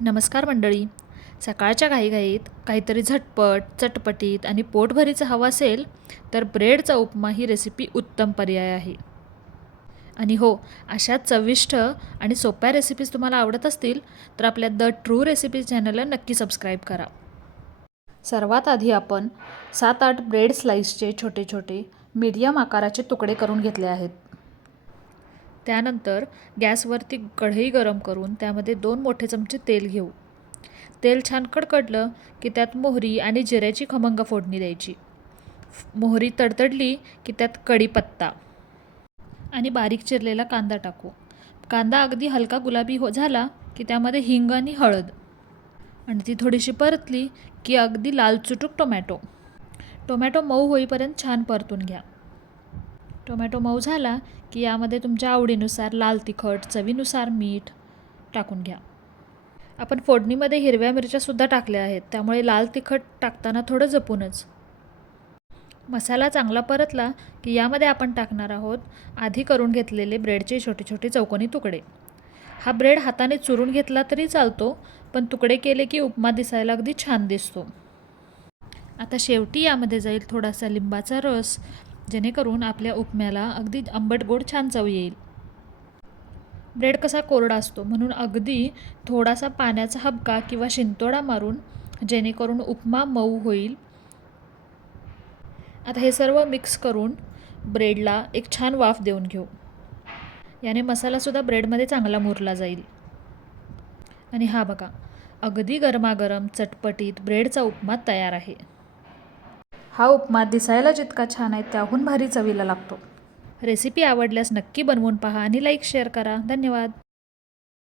नमस्कार मंडळी. सकाळच्या घाईघाईत काहीतरी झटपट, चटपटीत आणि पोटभरीचं हवं असेल तर ब्रेडचा उपमा ही रेसिपी उत्तम पर्याय आहे. आणि हो, अशाच चविष्ट आणि सोप्या रेसिपीज तुम्हाला आवडत असतील तर आपल्या द ट्रू रेसिपीज चॅनलला नक्की सबस्क्राईब करा. सर्वात आधी आपण 7-8 ब्रेड स्लाईसचे छोटे छोटे मीडियम आकाराचे तुकडे करून घेतले आहेत. त्यानंतर गॅसवरती कढई गरम करून त्यामध्ये 2 मोठे चमचे तेल घेऊ. तेल छान कडकडलं की त्यात मोहरी आणि जिऱ्याची खमंग फोडणी द्यायची. मोहरी तडतडली की त्यात कढीपत्ता आणि बारीक चिरलेला कांदा टाकू. कांदा अगदी हलका गुलाबी झाला की त्यामध्ये हिंग आणि हळद आणि ती थोडीशी परतली की अगदी लालचुटूक टोमॅटो मऊ होईपर्यंत छान परतून घ्या. टोमॅटो मऊ झाला की यामध्ये तुमच्या आवडीनुसार लाल तिखट, चवीनुसार मीठ टाकून घ्या. आपण फोडणीमध्ये हिरव्या मिरच्यासुद्धा टाकल्या आहेत, त्यामुळे लाल तिखट टाकताना थोडं जपूनच. मसाला चांगला परतला की यामध्ये आपण टाकणार आहोत आधी करून घेतलेले ब्रेडचे छोटे छोटे चौकोनी तुकडे. हा ब्रेड हाताने चुरून घेतला तरी चालतो, पण तुकडे केले की उपमा दिसायला अगदी छान दिसतो. आता शेवटी यामध्ये जाईल थोडासा लिंबाचा रस, जेणेकरून आपल्या उपम्याला अगदी आंबट गोड छान चव येईल. ब्रेड कसा कोरडा असतो म्हणून अगदी थोडासा पाण्याचा हबका किंवा शिंतोडा मारून, जेणेकरून उपमा मऊ होईल. आता हे सर्व मिक्स करून ब्रेडला एक छान वाफ देऊन घेऊ. याने मसालासुद्धा ब्रेडमध्ये चांगला मुरला जाईल. आणि हा बघा, अगदी गरमागरम चटपटीत ब्रेडचा उपमा तयार आहे. हा उपमा दिसायला जितका छान आहे त्याहून भारी चवीला लागतो. रेसिपी आवडल्यास नक्की बनवून पहा आणि लाईक शेअर करा. धन्यवाद.